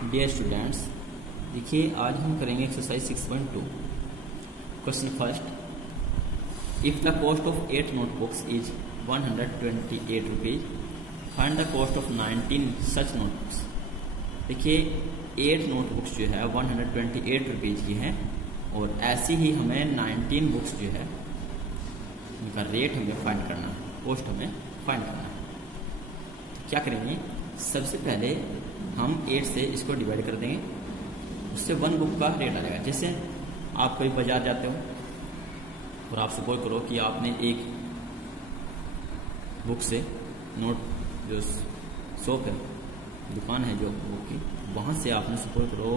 Dear students, देखिए आज हम करेंगे exercise 6.2। Question first, if the cost of 8 notebooks is 128 rupees, find the cost of 19 such notebooks. देखिए 8 notebooks जो है 128 रुपीज की हैं और ऐसी ही हमें 19 बुक्स जो है उनका रेट हमें फाइंड करना है, कॉस्ट हमें फाइंड करना है। तो क्या करेंगे, सबसे पहले हम 8 से इसको डिवाइड कर देंगे, उससे 1 बुक का रेट आ जाएगा। जैसे आप कोई बाजार जाते हो और आप सपोज करो कि आपने एक बुक से नोट जो शॉप है, दुकान है जो बुक की, वहां से आपने सपोज करो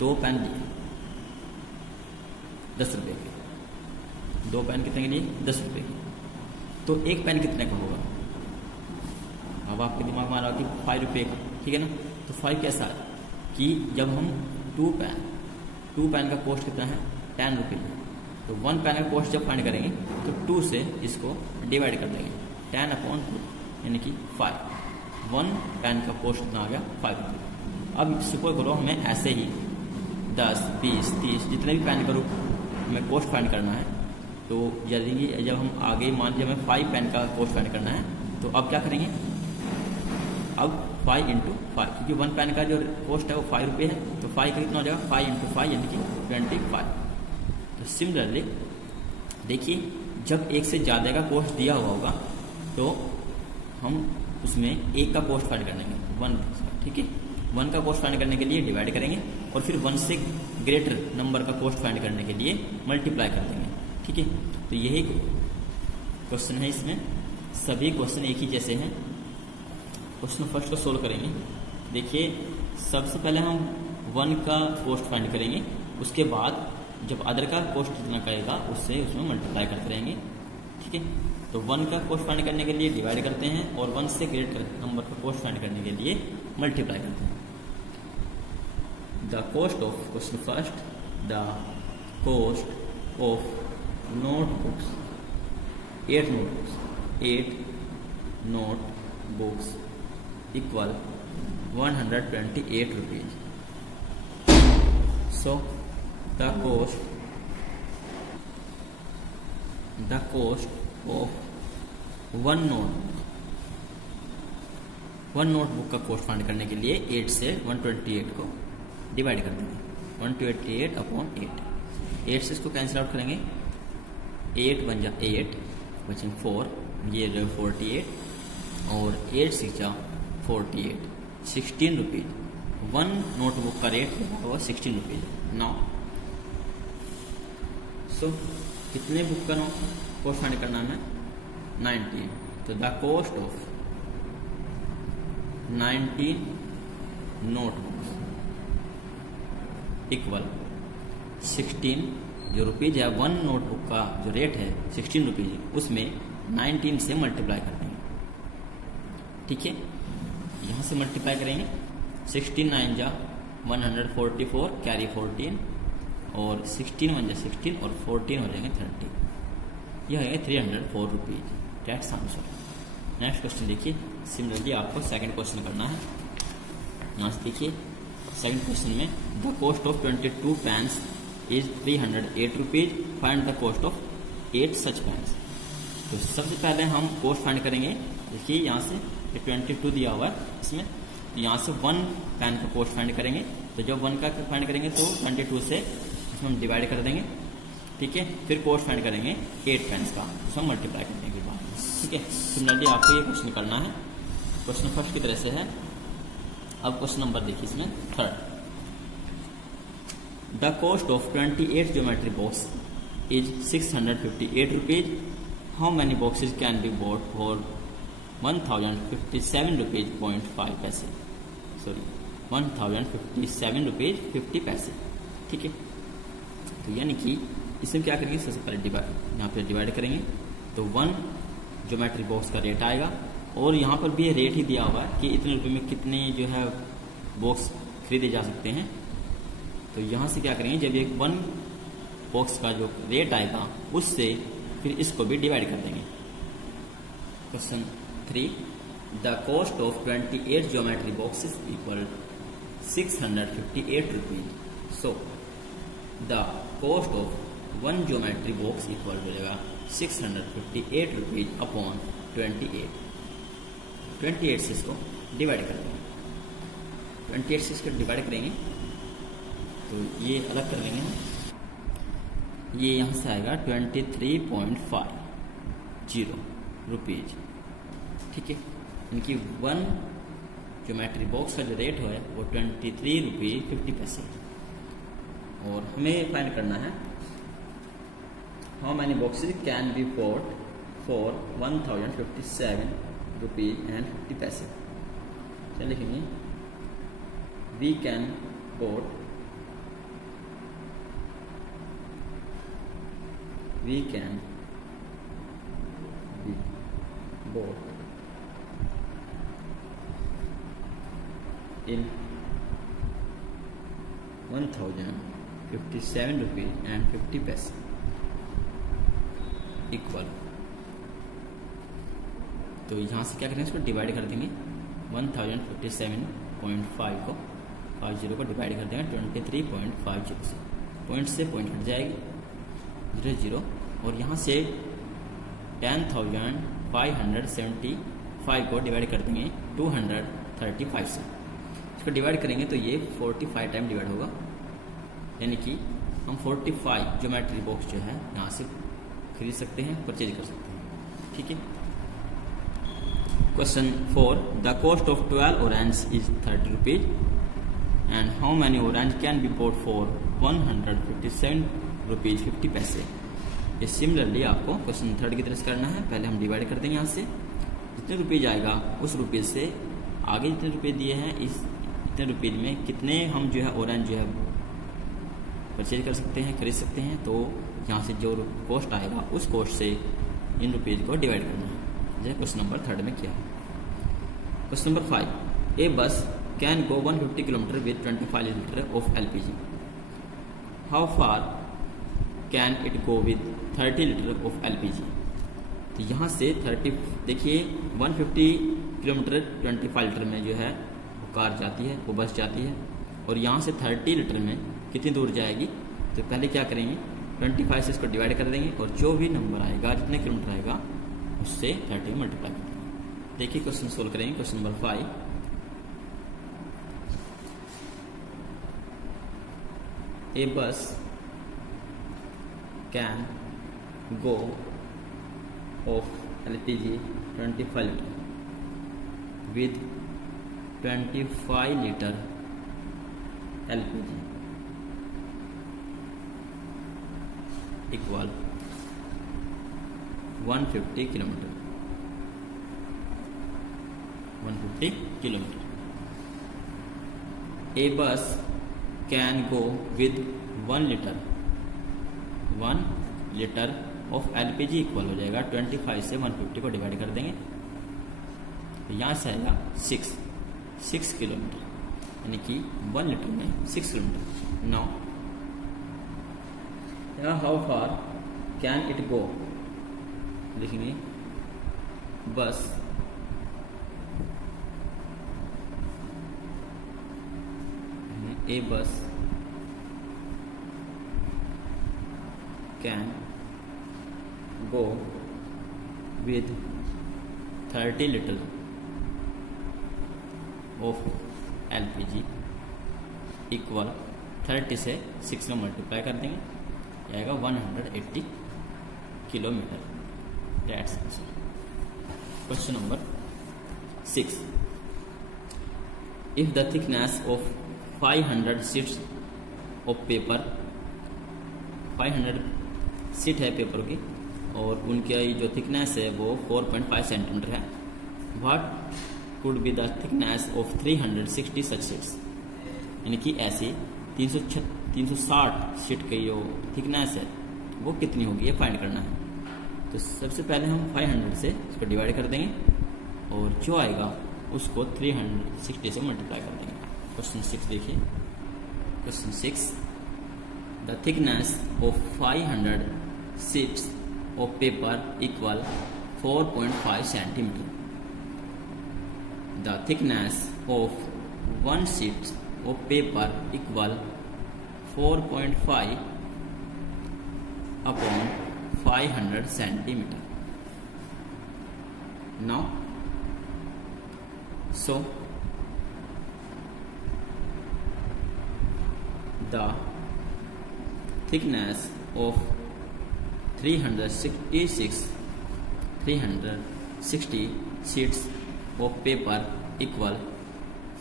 2 पेन लिए 10 रुपए के। 2 पेन कितने के लिए? 10 रुपए के। तो एक पेन कितने का होगा? अब आपके दिमाग में आ रहा हो कि 5 रुपये का, ठीक है ना। तो 5 कैसा है कि जब हम 2 पेन का कॉस्ट कितना है? 10 रुपये। तो 1 पेन का कॉस्ट जब फाइंड करेंगे तो 2 से इसको डिवाइड कर देंगे, 10/2 यानी कि 5। 1 पेन का कॉस्ट कितना आ गया? 5 रुपये। अब सपोज करो हमें ऐसे ही 10, 20, 30 जितने भी पेन का हमें कॉस्ट फाइंड करना है। तो यदि जब हम आगे मान लीजिए हमें 5 पेन का कॉस्ट फाइंड करना है, तो अब क्या करेंगे? अब 5 × 5, क्योंकि 1 पेन का जो कॉस्ट है वो 5 रुपये है, तो 5 का कितना हो जाएगा? 5 × 5 यानी कि 25। तो सिमिलरली देखिए जब एक से ज़्यादा का कॉस्ट दिया हुआ होगा तो हम उसमें एक का कॉस्ट फाइंड करेंगे, 1, ठीक है। 1 का कॉस्ट फाइंड करने के लिए डिवाइड करेंगे और फिर 1 से ग्रेटर नंबर का कॉस्ट फाइंड करने के लिए मल्टीप्लाई कर देंगे, ठीक है। तो यही क्वेश्चन है, इसमें सभी क्वेश्चन एक ही जैसे हैं। क्वेश्चन फर्स्ट को सोल्व करेंगे। देखिए सबसे पहले हम 1 का कॉस्ट फाइंड करेंगे, उसके बाद जब अदर का कॉस्ट जितना करेगा उससे उसमें मल्टीप्लाई करते रहेंगे, ठीक है। तो 1 का कॉस्ट फाइंड करने के लिए डिवाइड करते हैं और 1 से ग्रेटर नंबर का कॉस्ट फाइंड करने के लिए मल्टीप्लाई करते हैं। The cost of, question first, the cost of notebooks, 8 notebooks equal 128 rupees. So the cost of one notebook का कॉस्ट फाइंड करने के लिए 8 से 128 को डिवाइड कर देंगे, 128/8। 8 से इसको कैंसिल आउट करेंगे, 8 बन जा 8, बचे 4, ये 48 और 8 6 जा 48, 16 रुपीज। 1 नोटबुक का रेट हुआ 16 रुपीज। नाउ सो कितने बुक का कॉस्ट फाइंड करना है? 19। तो the cost of 19 notebooks equal 16 जो रुपीज है, 1 नोटबुक का जो रेट है 16 रुपीज, उसमें 19 से मल्टीप्लाई कर देंगे, ठीक है। यहां से मल्टीप्लाई करेंगे, 16 9 जा 144, कैरी 14 और 16 1 जा 16 और 14 हो जाएंगे 30। यह है 304 rupees. That's answer. Next question देखिए, सिमिलरली आपको सेकंड क्वेश्चन करना है। यहाँ से देखिए सेकंड क्वेश्चन में the cost of 22 pens is 308 rupees, find the cost of 8 such pens. तो सबसे पहले हम कॉस्ट फाइंड करेंगे। देखिए यहाँ से 22 दिया हुआ है इसमें, तो यहाँ से 1 पेन का कॉस्ट फाइंड करेंगे। तो जब 1 का फाइंड करेंगे तो 22 से इसमें हम डिवाइड कर देंगे, ठीक है। फिर कॉस्ट फाइंड करेंगे 8 पेन्स का, उसमें मल्टीप्लाई करने के बाद, ठीक है। सिमिलरली आपको ये क्वेश्चन करना है। क्वेश्चन फर्स्ट की तरह से है। अब क्वेश्चन नंबर देखिए इसमें third, the cost of 28 geometry box is 658 rupees, how many boxes can be bought for 1057 rupees 0.5 पैसे, सॉरी 1057 रुपीज 50 पैसे, ठीक है। तो यानी कि इसमें क्या करेंगे, सबसे पहले यहाँ पे डिवाइड करेंगे तो 1 ज्योमेट्री बॉक्स का रेट आएगा और यहाँ पर भी रेट ही दिया हुआ है कि इतने रुपए में कितने जो है बॉक्स खरीदे जा सकते हैं। तो यहाँ से क्या करेंगे, जब एक 1 बॉक्स का जो रेट आएगा उससे फिर इसको भी डिवाइड कर देंगे। Question 3, the cost of 28 geometry boxes equal 658 rupees. So the cost of one geometry box equal हो जाएगा 658 rupees अपॉन 28 से इसको डिवाइड कर देंगे। 28 से इसको डिवाइड करेंगे तो ये अलग कर लेंगे। ये यहाँ से आएगा 23.50 रुपीज। ठीक है, इनकी वन ज्योमेट्री बॉक्स का जो रेट है वो 23 रुपये 50 पैसे। और हमें फाइंड करना है how many boxes can be bought for 1057 rupees and 50 पैसे। चलिए लिखेंगे we can bought in 1057 rupees and 50 पैसे इक्वल। तो यहाँ से क्या करेंगे, इसको डिवाइड कर देंगे। 1057.5 को 50 को डिवाइड कर देंगे 23.50 से। पॉइंट से पॉइंट हट जाएगी 0 और यहाँ से 10,575 को डिवाइड कर देंगे 235 से। इसको डिवाइड करेंगे तो ये 45 टाइम डिवाइड होगा, यानी कि हम 45 ज्योमेट्री बॉक्स जो है यहाँ से खरीद सकते हैं, परचेज कर सकते हैं। ठीक है। Question 4, the cost of 12 orange is 30 rupees and how many orange can be bought for 157 rupees 50 पैसे। ये सिमिलरली आपको क्वेश्चन 3 की तरह से करना है। पहले हम डिवाइड कर देंगे, यहाँ से जितने रुपीज आएगा उस रुपीज से आगे जितने रुपये दिए हैं इस इतने रुपये में कितने हम जो है ऑरेंज जो है परचेज कर सकते हैं, खरीद सकते हैं। तो यहाँ से जो कॉस्ट आएगा उस कॉस्ट से इन रुपीज को डिवाइड करना है, जैसे क्वेश्चन नंबर 3 में किया है। क्वेश्चन नंबर 5, ए बस can go 150 kilometre with 25 litre of LPG। How far can it go with 30 litre of LPG। तो यहाँ से 30 देखिए 150 किलोमीटर 25 लीटर में जो है वो कार जाती है, वो बस जाती है। और यहाँ से 30 लीटर में कितनी दूर जाएगी, तो पहले क्या करेंगे 25 से इसको डिवाइड कर देंगे और जो भी नंबर आएगा, जितने किलोमीटर आएगा उससे 30 मल्टीप्लाई कर देंगे। देखिए क्वेश्चन सोल्व करेंगे। क्वेश्चन नंबर 5, ए बस can go of LPG 25 litre with 25 liter LPG equal 150 kilometre. 150 kilometre. A bus can go with 1 liter of LPG equal हो जाएगा 25 से 150 को डिवाइड कर देंगे तो यहाँ से आएगा 6 किलोमीटर, यानी कि 1 लीटर में 6 kilometre. Now how far can it go, लिखेंगे बस ए बस can go with 30 litre of LPG equal 30 से 6 में मल्टीप्लाई कर देंगे, आएगा 180 kilometre. That's answer. Question number 6, if the thickness of 500 sheets of paper, 500 sheet है पेपर की और उनकी जो थिकनेस है वो 4.5 सेंटीमीटर है, what could be the thickness of 360 such sheets. यानी कि ऐसी 360 शीट की जो थिकनेस है वो कितनी होगी, ये फाइंड करना है। तो सबसे पहले हम 500 से इसको डिवाइड कर देंगे और जो आएगा उसको 360 से मल्टीप्लाई कर देंगे। क्वेश्चन 6 देखिए। Question 6, the thickness of 500 sheets of paper equal 4.5 centimetre. The thickness of one sheet of paper equal 4.5 upon 500 centimetre. Now, so the thickness of 360 sheets of paper equal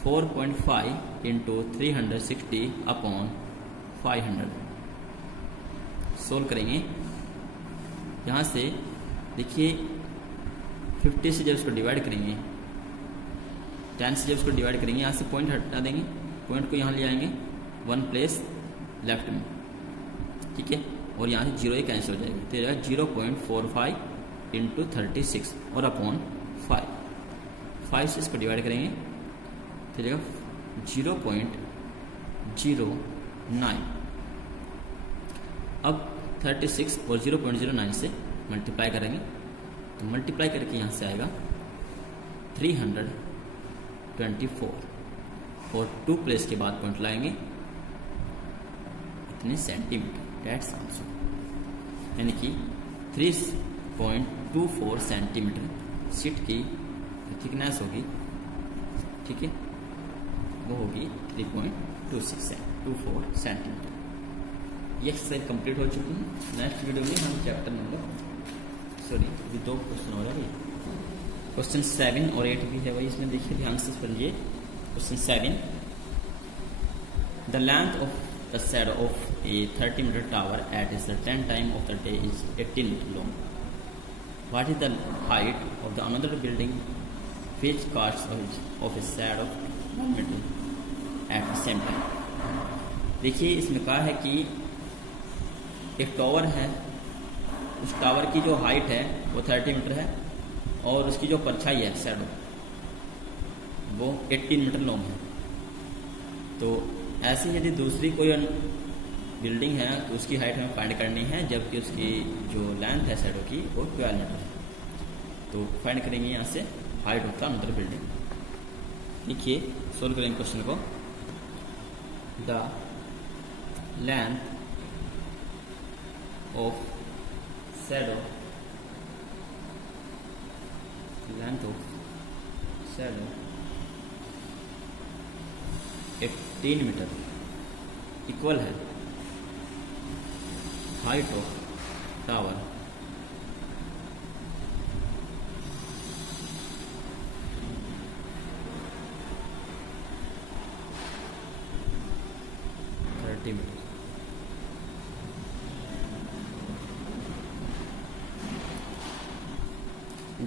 4.5 into 360 upon 500. Solve करेंगे. यहाँ से देखिए 50 से जब इसको divide करेंगे, 10 से जब इसको डिवाइड करेंगे, यहाँ से पॉइंट हटा देंगे, पॉइंट को यहाँ ले आएंगे 1 प्लेस लेफ्ट में, ठीक है, और यहाँ से 0 ही कैंसिल हो जाएगा. तो जाएगा 0.45 इंटू 36 और अपॉन 5 से इसको डिवाइड करेंगे तो जाएगा 0.09. अब 36 और 0.09 से मल्टीप्लाई करेंगे तो मल्टीप्लाई करके यहाँ से आएगा 324 और 2 प्लेस के बाद पॉइंट लाएंगे इतने सेंटीमीटर. डेट्स आंसर, यानी कि 3.24 सेंटीमीटर शीट की थिकनेस होगी, ठीक है, वो होगी 3.24 सेंटीमीटर. ये एक्सरसाइज कंप्लीट हो चुकी है. नेक्स्ट वीडियो में हम चैप्टर नंबर अभी 2 क्वेश्चन हो रहा है. क्वेश्चन 7 और 8 भी है वही, इसमें देखिए ध्यान से पढ़िए. Question 7, the length of the shadow of A 30 meter tower at a certain time of the day is 18 meter long. What is the height of the another building which casts of a shadow of 1 meter at the same time? देखिए इसमें कहा है कि एक tower है, उस tower की जो हाइट है वो 30 मीटर है और उसकी जो परछाई है शैडो वो 18 मीटर लॉन्ग है. तो ऐसे यदि दूसरी कोई बिल्डिंग है तो उसकी हाइट हमें फाइंड करनी है, जबकि उसकी जो लेंथ है शैडो की वो 12 मीटर है. तो फाइंड करेंगे यहाँ से height of the another building. देखिए सोल्व करेंगे क्वेश्चन को. The length of shadow 18 metre equal है height of tower 30 metre.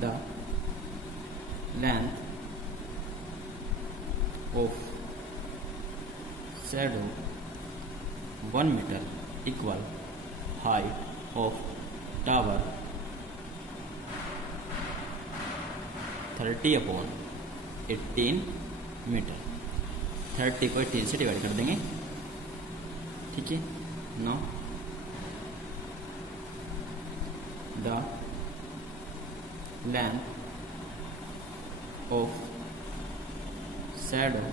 The length of shadow 1 meter equal height of tower 30 upon 18 मीटर. 30 को 18 से डिवाइड कर देंगे, ठीक है. Now the length of shadow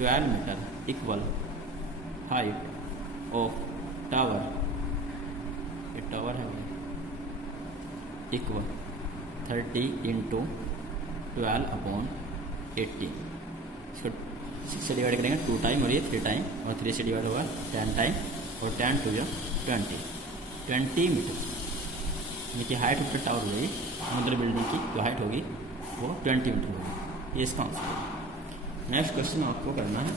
12 meter equal height of tower, ये tower है इक्वल 30 इंटू 12 अपॉन 18. इसको 6 से डिवाइड करेंगे 2 टाइम और ये 3 टाइम और 3 से डिवाइड होगा 10 टाइम और 10 टू 20 मीटर. देखिए हाइट ऑफ द टावर हो गई, अनदर बिल्डिंग की जो हाइट होगी वो 20 मीटर होगी. ये इसका आंसर है. नेक्स्ट क्वेश्चन आपको करना है.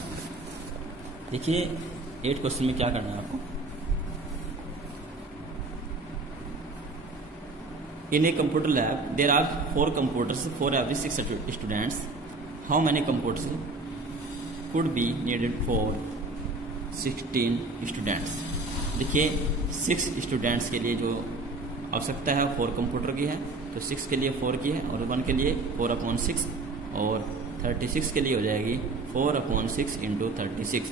देखिए 8 क्वेश्चन में क्या करना है आपको. In a computer lab there are 4 computers for every 6 students. How many computers could be needed for 16 students? देखिए 6 स्टूडेंट्स के लिए जो आवश्यकता है 4 कंप्यूटर की है, तो 6 के लिए 4 की है और 1 के लिए 4/6 और 36 के लिए हो जाएगी 4/6 इंटू 36.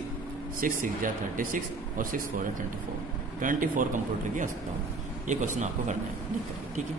6 6 जा 36 और 6 4 24. 24 कंप्यूटर की आवश्यकता होगी. ये क्वेश्चन आपको करना है, ठीक है.